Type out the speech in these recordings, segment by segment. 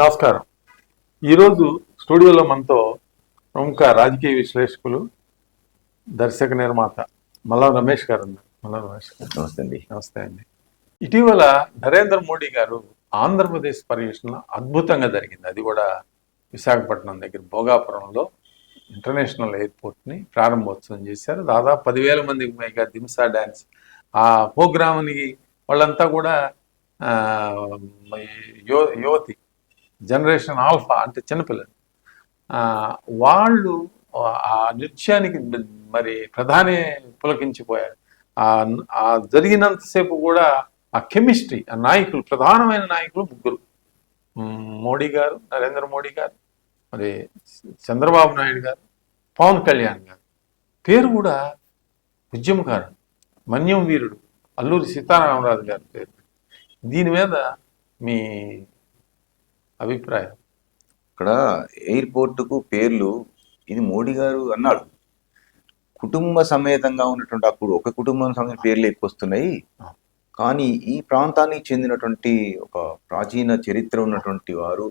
నమస్కారం. ఈరోజు స్టూడియోలో మనతో ప్రముఖ రాజకీయ విశ్లేషకులు, దర్శక నిర్మాత మల్లా రమేష్ గారు ఉన్నారు. మల్లా రమేష్ గారు నమస్తే అండి. నమస్తే అండి. ఇటీవల నరేంద్ర మోడీ గారు ఆంధ్రప్రదేశ్ పర్యటన అద్భుతంగా జరిగింది. అది కూడా విశాఖపట్నం దగ్గర భోగాపురంలో ఇంటర్నేషనల్ ఎయిర్పోర్ట్ని ప్రారంభోత్సవం చేశారు. దాదాపు 10,000 మందికి పైగా దింసా డ్యాన్స్ ఆ ప్రోగ్రామ్ని వాళ్ళంతా కూడా యువతి జనరేషన్ ఆల్ఫా అంటే చిన్నపిల్లలు వాళ్ళు ఆ నృత్యానికి మరి ప్రధాని పులకించిపోయారు. ఆ జరిగినంతసేపు కూడా ఆ కెమిస్ట్రీ, ఆ నాయకులు, ప్రధానమైన నాయకులు ముగ్గురు: మోడీ గారు, నరేంద్ర మోడీ గారు, మరి చంద్రబాబు నాయుడు గారు, పవన్ కళ్యాణ్ గారు. పేరు కూడా ఉద్యమకారుడు, మన్యం వీరుడు అల్లూరి సీతారామరాజు గారి పేరు. దీని మీద మీ అభిప్రాయం? ఇక్కడ ఎయిర్పోర్టుకు పేర్లు ఇది మోడీ గారు అన్నాడు. కుటుంబ సమేతంగా ఉన్నటువంటి అప్పుడు ఒక కుటుంబం సమేత పేర్లు ఎక్కువ వస్తున్నాయి. కానీ ఈ ప్రాంతానికి చెందినటువంటి ఒక ప్రాచీన చరిత్ర ఉన్నటువంటి వారు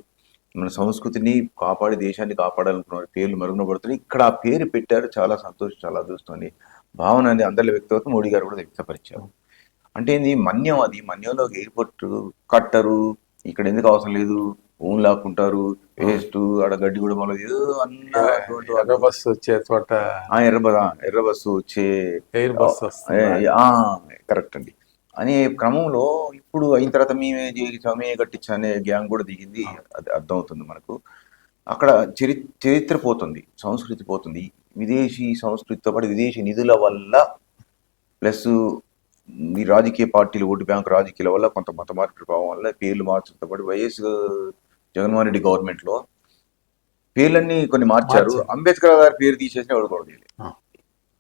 మన సంస్కృతిని కాపాడి దేశాన్ని కాపాడాలనుకున్న పేర్లు మరుగున పడుతున్నాయి. ఇక్కడ ఆ పేరు పెట్టారు. చాలా సంతోషం, చాలా అదృష్టం భావన అనేది అందరిలో వ్యక్తమవుతుంది. మోడీ గారు కూడా వ్యక్తపరిచారు. అంటే ఇది మన్యం, అది మన్యంలో ఎయిర్పోర్ట్ కట్టరు, ఇక్కడ ఎందుకు అవసరం లేదు, ఊన్ లాక్కుంటారు, వేస్ట్ ఆడ గడ్డి కూడా మొదలదు ఎర్ర బస్సు వచ్చే చోట ఎర్ర బస్సు వచ్చే ఎయిర్ బస్సు కరెక్ట్ అండి అనే క్రమంలో ఇప్పుడు అయిన తర్వాత మేమే కట్టించా అనే గ్యాంగ్ కూడా దిగింది. అది అర్థమవుతుంది మనకు. అక్కడ చరిత్ర పోతుంది, సంస్కృతి పోతుంది. విదేశీ సంస్కృతితో పాటు విదేశీ నిధుల వల్ల ప్లస్ ఈ రాజకీయ పార్టీలు, ఓటు బ్యాంకు రాజకీయాల వల్ల కొంత మత మార్పు ప్రభావం వల్ల పేర్లు మార్చడంతో పాటు వైఎస్ జగన్మోహన్ రెడ్డి గవర్నమెంట్లో పేర్లన్నీ కొన్ని మార్చారు. అంబేద్కర్ గారి పేరు తీసేసిన ఎవరు కూడా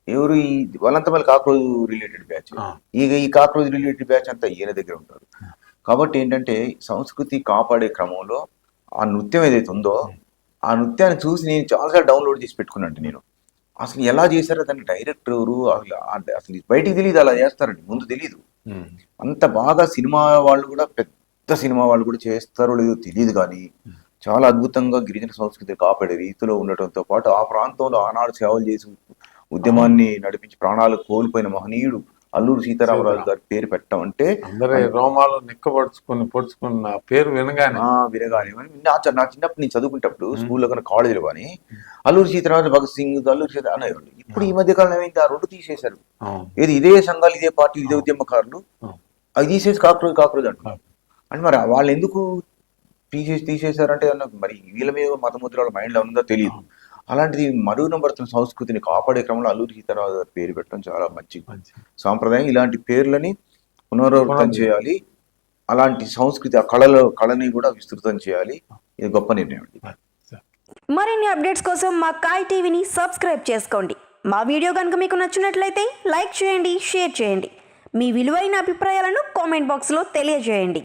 ఎవరు వాళ్ళంతా కాక్రోజ్ రిలేటెడ్ బ్యాచ్. ఈ కాక్రోజ్ రిలేటెడ్ బ్యాచ్ అంతా ఈయన దగ్గర ఉంటారు. కాబట్టి ఏంటంటే సంస్కృతి కాపాడే క్రమంలో ఆ నృత్యం ఏదైతే ఉందో ఆ నృత్యాన్ని చూసి నేను చాలాసార్లు డౌన్లోడ్ చేసి పెట్టుకున్నాను. నేను అసలు ఎలా చేశారో దాన్ని డైరెక్టర్ ఎవరు అసలు బయటికి తెలియదు, అలా చేస్తారండి, ముందు తెలియదు. అంత బాగా సినిమా వాళ్ళు కూడా, పెద్ద సినిమా వాళ్ళు కూడా చేస్తారో లేదో తెలియదు. కానీ చాలా అద్భుతంగా గిరిజన సంస్కృతి కాపాడే రీతిలో ఉండటంతో పాటు ఆ ప్రాంతంలో ఆనాడు సేవలు చేసి ఉద్యమాన్ని నడిపించి ప్రాణాలు కోల్పోయిన మహనీయుడు అల్లూరి సీతారామరాజు గారి పేరు పెట్టమంటే రోమాలు పొడుచుకున్న పేరు వినగానే నా చిన్నప్పుడు నేను చదువుకుంటప్పుడు స్కూల్లో కానీ కాలేజీలో కానీ అల్లూరి సీతారామరాజు, భగత్ సింగ్, అల్లూరి సీతారామరాజు అనేవాళ్ళు. ఇప్పుడు ఈ మధ్య కాలం ఏమైంది, ఆ రెండు తీసేశారు. ఇదే సంఘాలు, ఇదే పార్టీలు, ఇదే ఉద్యమకారులు అవి తీసేసి కాక్రోజ్ అంటున్నారు. అంటే మరి వాళ్ళు ఎందుకు తీసేశారంటే మరి వీళ్ళ మీద మతముద్రాల మైండ్లో ఉందో తెలియదు. అలాంటిది మరుగున పడుతున్న సంస్కృతిని కాపాడే క్రమంలో అల్లూరి సీతారామరాజు గారి పేరు పెట్టడం చాలా మంచి సాంప్రదాయం. ఇలాంటి పేర్లని పునరావృతం చేయాలి. అలాంటి సంస్కృతి, ఆ కళని కూడా విస్తృతం చేయాలి. ఇది గొప్ప నిర్ణయం. మరిన్ని అప్డేట్స్ కోసం మా కాయ్ టీవీని సబ్స్క్రైబ్ చేసుకోండి. మా వీడియో కనుక మీకు నచ్చినట్లయితే లైక్ చేయండి, షేర్ చేయండి. మీ విలువైన అభిప్రాయాలను కామెంట్ బాక్స్లో తెలియజేయండి.